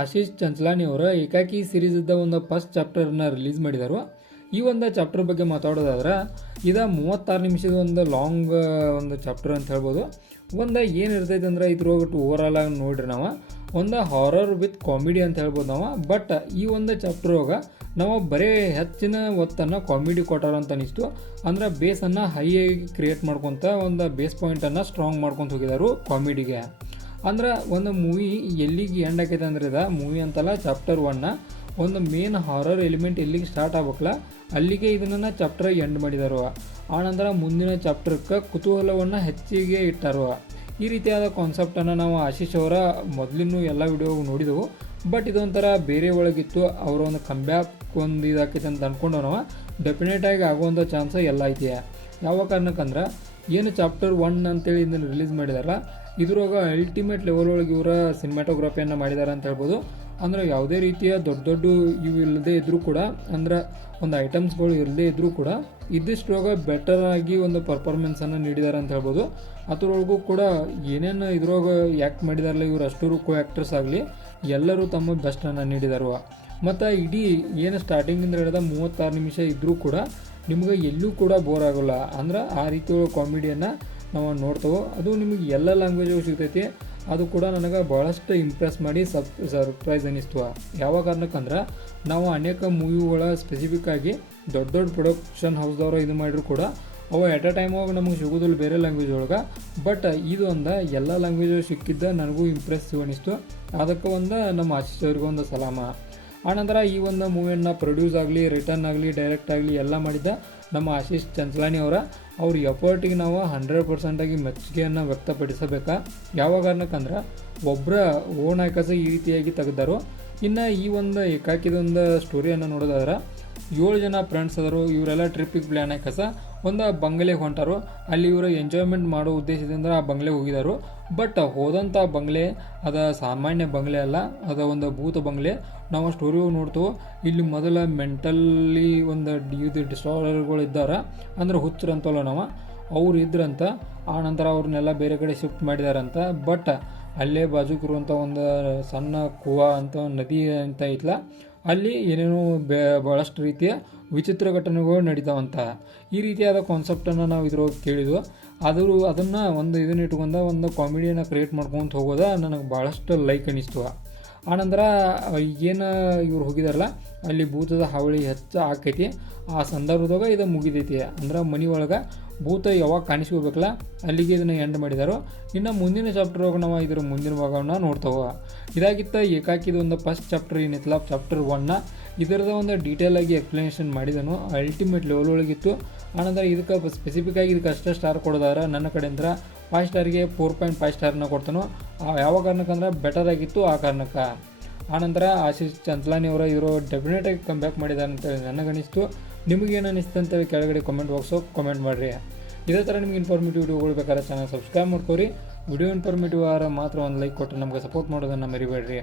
ಆಶೀಶ್ ಚಂಚಲಾನಿ ಅವರ ಏಕಾಕಿ ಸೀರೀಸ್ ಇದ್ದ ಒಂದು ಫಸ್ಟ್ ಚಾಪ್ಟರ್ನ ರಿಲೀಸ್ ಮಾಡಿದರು. ಈ ಒಂದು ಚಾಪ್ಟರ್ ಬಗ್ಗೆ ಮಾತಾಡೋದಾದ್ರೆ ಇದು 36 ನಿಮಿಷದ ಒಂದು ಲಾಂಗ್ ಒಂದು ಚಾಪ್ಟರ್ ಅಂತ ಹೇಳ್ಬೋದು. ಒಂದು ಏನಿರ್ತೈತೆ ಅಂದ್ರೆ ಇದ್ರೊಳಗೆ ಓವರಾಲ್ ಆಗಿ ನೋಡ್ರಿ ನಾವು ಒಂದು ಹಾರರ್ ವಿತ್ ಕಾಮಿಡಿ ಅಂತ ಹೇಳ್ಬೋದು ನಾವು. ಬಟ್ ಈ ಒಂದು ಚಾಪ್ಟರ್ ಒಳಗೆ ನಾವು ಬರೀ ಹೆಚ್ಚಿನ ಒತ್ತನ್ನು ಕಾಮಿಡಿ ಕೊಟ್ಟಾರ ಅಂತ ಅನಿಸ್ತು. ಅಂದ್ರೆ ಬೇಸನ್ನು ಹೈ ಆಗಿ ಕ್ರಿಯೇಟ್ ಮಾಡ್ಕೊತ ಒಂದು ಬೇಸ್ ಪಾಯಿಂಟನ್ನು ಸ್ಟ್ರಾಂಗ್ ಮಾಡ್ಕೊತ ಹೋಗಿದ್ದಾರೆ ಕಾಮಿಡಿಗೆ. ಅಂದ್ರೆ ಒಂದು ಮೂವಿ ಎಲ್ಲಿಗೆ ಎಂಡ್ ಆಕೈತೆ ಅಂದ್ರೆ ಇದು ಮೂವಿ ಅಂತಲ್ಲ, ಚಾಪ್ಟರ್ 1 ಒಂದು ಮೇನ್ ಹಾರರ್ ಎಲಿಮೆಂಟ್ ಎಲ್ಲಿಗೆ ಸ್ಟಾರ್ಟ್ ಆಗ್ಬೇಕಲ್ಲ ಅಲ್ಲಿಗೆ ಇದನ್ನು ಚಾಪ್ಟರ್ ಎಂಡ್ ಮಾಡಿದಾರು. ಆನಂತರ ಮುಂದಿನ ಚಾಪ್ಟರ್ಗೆ ಕುತೂಹಲವನ್ನು ಹೆಚ್ಚಿಗೆ ಇಟ್ಟಾರು. ಈ ರೀತಿಯಾದ ಕಾನ್ಸೆಪ್ಟನ್ನು ನಾವು ಆಶೀಶ್ ಅವರ ಮೊದಲಿನ ಎಲ್ಲ ವಿಡಿಯೋ ನೋಡಿದೆವು. ಬಟ್ ಇದೊಂಥರ ಬೇರೆ ಒಳಗಿತ್ತು. ಅವರ ಒಂದು ಕಂಬ್ಯಾಕ್ ಒಂದು ಇದಾಕೈತೆ ಅಂತ ಅಂದ್ಕೊಂಡು ನಾವು ಡೆಫಿನೆಟಾಗಿ ಆಗುವಂಥ ಚಾನ್ಸ್ ಎಲ್ಲ ಐತಿ. ಯಾವ ಕಾರಣಕ್ಕಂದ್ರೆ ಏನು ಚಾಪ್ಟರ್ 1 ಅಂತೇಳಿ ಇದನ್ನು ರಿಲೀಸ್ ಮಾಡಿದಾರಲ್ಲ ಇದ್ರೊಳಗೆ ಅಲ್ಟಿಮೇಟ್ ಲೆವೆಲ್ ಒಳಗೆ ಇವರ ಸಿನಿಮಾಟೋಗ್ರಫಿಯನ್ನು ಮಾಡಿದ್ದಾರೆ ಅಂತ ಹೇಳ್ಬೋದು. ಅಂದರೆ ಯಾವುದೇ ರೀತಿಯ ದೊಡ್ಡ ಇವು ಇಲ್ಲದೆ ಇದ್ದರೂ ಕೂಡ, ಅಂದ್ರೆ ಒಂದು ಐಟಮ್ಸ್ಗಳು ಇಲ್ಲದೆ ಇದ್ದರೂ ಕೂಡ ಇದಿಷ್ಟೊಳಗೆ ಬೆಟರ್ ಆಗಿ ಒಂದು ಪರ್ಫಾರ್ಮೆನ್ಸನ್ನು ನೀಡಿದ್ದಾರೆ ಅಂತ ಹೇಳ್ಬೋದು. ಅದರೊಳಗೂ ಕೂಡ ಏನೇನು ಇದ್ರೊಳಗೆ ಆ್ಯಕ್ಟ್ ಮಾಡಿದಾರಲ್ಲ ಇವರು ಅಷ್ಟೂರು ಕೋ ಆ್ಯಕ್ಟರ್ಸ್ ಆಗಲಿ ಎಲ್ಲರೂ ತಮ್ಮ ಬೆಸ್ಟನ್ನು ನೀಡಿದಾರು. ಮತ್ತು ಇಡೀ ಏನು ಸ್ಟಾರ್ಟಿಂಗಿಂದ ಹಿಡಿದ 36 ನಿಮಿಷ ಇದ್ದರೂ ಕೂಡ ನಿಮ್ಗೆ ಎಲ್ಲೂ ಕೂಡ ಬೋರ್ ಆಗೋಲ್ಲ. ಅಂದ್ರೆ ಆ ರೀತಿ ಕಾಮಿಡಿಯನ್ನು ನಾವು ನೋಡ್ತೇವೆ. ಅದು ನಿಮಗೆ ಎಲ್ಲ ಲ್ಯಾಂಗ್ವೇಜು ಸಿಗ್ತೈತಿ. ಅದು ಕೂಡ ನನಗೆ ಭಾಳಷ್ಟು ಇಂಪ್ರೆಸ್ ಮಾಡಿ ಸರ್ಪ್ರೈಸ್ ಅನ್ನಿಸ್ತು. ಯಾವ ಕಾರಣಕ್ಕಂದ್ರೆ ನಾವು ಅನೇಕ ಮೂವಿಗಳ ಸ್ಪೆಸಿಫಿಕ್ಕಾಗಿ ದೊಡ್ಡ ಪ್ರೊಡಕ್ಷನ್ ಹೌಸ್ದವರು ಇದು ಮಾಡಿದ್ರು ಕೂಡ ಅವು ಎಟ್ ಅ ಟೈಮ್ ಹೋಗಿ ನಮಗೆ ಸಿಗೋದಿಲ್ಲ ಬೇರೆ ಲ್ಯಾಂಗ್ವೇಜ್ ಒಳಗೆ. ಬಟ್ ಇದು ಒಂದು ಎಲ್ಲ ಲ್ಯಾಂಗ್ವೇಜ್ ಸಿಕ್ಕಿದ್ದ ನನಗೂ ಇಂಪ್ರೆಸ್ಸಿವ್ ಅನ್ನಿಸ್ತು. ಅದಕ್ಕೆ ಒಂದು ನಮ್ಮ ಆಶೀಶ್ ಅವ್ರಿಗೆ ಒಂದು ಸಲಾಮ. ಆನಂತರ ಈ ಒಂದು ಮೂವಿಯನ್ನು ಪ್ರೊಡ್ಯೂಸ್ ಆಗಲಿ, ರಿಟರ್ನ್ ಆಗಲಿ, ಡೈರೆಕ್ಟ್ ಆಗಲಿ ಎಲ್ಲ ಮಾಡಿದ್ದ ನಮ್ಮ ಆಶೀಶ್ ಚಂಚಲಾನಿ ಅವ್ರ ಎಫರ್ಟಿಗೆ ನಾವು 100% ಮೆಚ್ಚುಗೆಯನ್ನು ವ್ಯಕ್ತಪಡಿಸಬೇಕಾ. ಯಾವ ಕಾರಣಕ್ಕಂದ್ರೆ ಒಬ್ಬರ ಓನ್ ಆಯ್ಕಸ ಈ ರೀತಿಯಾಗಿ ತೆಗೆದಾರು. ಇನ್ನು ಈ ಒಂದು ಏಕಾಕಿದೊಂದು ಸ್ಟೋರಿಯನ್ನು ನೋಡೋದಾದ್ರೆ 7 ಜನ ಫ್ರೆಂಡ್ಸ್ ಅದರು. ಇವರೆಲ್ಲ ಟ್ರಿಪ್ಪಿಗೆ ಪ್ಲ್ಯಾನ್ ಆಯ್ಕಸ ಒಂದು ಬಂಗಲೆಗೆ ಹೊಂಟಾರು. ಅಲ್ಲಿ ಇವರು ಎಂಜಾಯ್ಮೆಂಟ್ ಮಾಡೋ ಉದ್ದೇಶದಿಂದ ಆ ಬಂಗ್ಲೆಗೆ ಹೋಗಿದ್ದಾರೆ. ಬಟ್ ಹೋದಂಥ ಬಂಗ್ಲೆ ಅದು ಸಾಮಾನ್ಯ ಬಂಗ್ಲೆ ಅಲ್ಲ, ಅದು ಒಂದು ಭೂತ ಬಂಗ್ಲೆ. ನಾವು ಸ್ಟೋರಿ ನೋಡ್ತೇವೆ. ಇಲ್ಲಿ ಮೊದಲ ಮೆಂಟಲ್ಲಿ ಒಂದು ಡಿಸಾರ್ಡರ್ಗಳು ಇದ್ದಾರೆ, ಅಂದ್ರೆ ಹುಚ್ಚರು ಅಂತಲ್ಲ ನಾವು, ಅವ್ರು ಇದ್ರಂತ. ಆನಂತರ ಅವ್ರನ್ನೆಲ್ಲ ಬೇರೆ ಕಡೆ ಶಿಫ್ಟ್ ಮಾಡಿದಾರಂತ. ಬಟ್ ಅಲ್ಲೇ ಬಾಜುಕಿರುವಂಥ ಒಂದು ಸಣ್ಣ ಕುವಾ ಅಂತ ನದಿ ಅಂತ ಐತ್ಲ, ಅಲ್ಲಿ ಏನೇನೋ ಭಾಳಷ್ಟು ರೀತಿಯ ವಿಚಿತ್ರ ಘಟನೆಗಳು ನಡೀತಾವಂತ. ಈ ರೀತಿಯಾದ ಕಾನ್ಸೆಪ್ಟನ್ನು ನಾವು ಇದ್ರೊಳಗೆ ಕೇಳಿದ್ವು. ಅದನ್ನು ಒಂದು ಇದನ್ನ ಇಟ್ಕೊಂಡು ಒಂದು ಕಾಮಿಡಿಯನ್ನು ಕ್ರಿಯೇಟ್ ಮಾಡ್ಕೊತ ಹೋಗೋದ ನನಗೆ ಭಾಳಷ್ಟು ಲೈಕ್ ಅನ್ನಿಸ್ತು. ಆನಂತರ ಏನು ಇವ್ರು ಹೋಗಿದಾರಲ್ಲ ಅಲ್ಲಿ ಭೂತದ ಹಾವಳಿ ಹೆಚ್ಚು ಆಕೈತಿ. ಆ ಸಂದರ್ಭದಾಗ ಇದು ಮುಗಿದೈತಿ. ಅಂದ್ರೆ ಮನೆ ಒಳಗೆ ಭೂತ ಯಾವಾಗ ಕಾಣಿಸ್ಕೋಬೇಕಲ್ಲ ಅಲ್ಲಿಗೆ ಇದನ್ನು ಎಂಡ್ ಮಾಡಿದಾರು. ಇನ್ನು ಮುಂದಿನ ಚಾಪ್ಟರ್ ಒಳಗೆ ನಾವು ಇದರ ಮುಂದಿನ ಭಾಗವನ್ನು ನೋಡ್ತೇವೆ. ಇದಾಗಿತ್ತ ಏಕಾಕಿದ ಒಂದು ಫಸ್ಟ್ ಚಾಪ್ಟರ್ ಏನಿತ್ತಲ್ಲ ಚಾಪ್ಟರ್ 1 ಇದರದ ಒಂದು ಡೀಟೇಲ್ ಆಗಿ ಎಕ್ಸ್ಪ್ಲನೇಷನ್ ಮಾಡಿದನು. ಅಲ್ಟಿಮೇಟ್ ಲೆವೆಲ್ ಒಳಗಿತ್ತು. ಆನಂತರ ಇದಕ್ಕೆ ಸ್ಪೆಸಿಫಿಕ್ಕಾಗಿ ಇದಕ್ಕೆ ಅಷ್ಟೇ ಸ್ಟಾರ್ ಕೊಡೋದಾದ್ರೆ ನನ್ನ ಕಡೆಯಿಂದ 5 ಸ್ಟಾರ್ಗೆ 4.5 ಸ್ಟಾರ್ನ ಕೊಡ್ತಾನೋ. ಯಾವ ಕಾರಣಕ್ಕಂದ್ರೆ ಬೆಟರ್ ಆಗಿತ್ತು ಆ ಕಾರಣಕ್ಕೆ. ಆನಂತರ ಆಶೀಶ್ ಚಂಚಲಾನಿ ಇವರು ಡೆಫಿನೆಟಾಗಿ ಕಮ್ ಬ್ಯಾಕ್ ಮಾಡಿದ್ದಾರೆ ಅಂತೇಳಿ ನನಗನ್ನಿಸ್ತು. ನಿಮಗೇನು ಅನ್ನಿಸ್ತು ಅಂತೇಳಿ ಕೆಳಗಡೆ ಕಮೆಂಟ್ ಬಾಕ್ಸು ಕಮೆಂಟ್ ಮಾಡಿರಿ. ಇದೇ ಥರ ನಿಮ್ಗೆ ಇನ್ಫಾರ್ಮೇಟಿವ್ ವಿಡಿಯೋಗಳು ಬೇಕಾದ್ರೆ ಚಾನಲ್ ಸಬ್ಸ್ಕ್ರೈಬ್ ಮಾಡ್ಕೊರಿ. ವಿಡಿಯೋ ಇನ್ಫಾರ್ಮೇಟಿವ್ ಆದ್ರೆ ಮಾತ್ರ ಒಂದು ಲೈಕ್ ಕೊಟ್ಟು ನಮಗೆ ಸಪೋರ್ಟ್ ಮಾಡೋದನ್ನು ಮರಿಬೇಡ್ರಿ.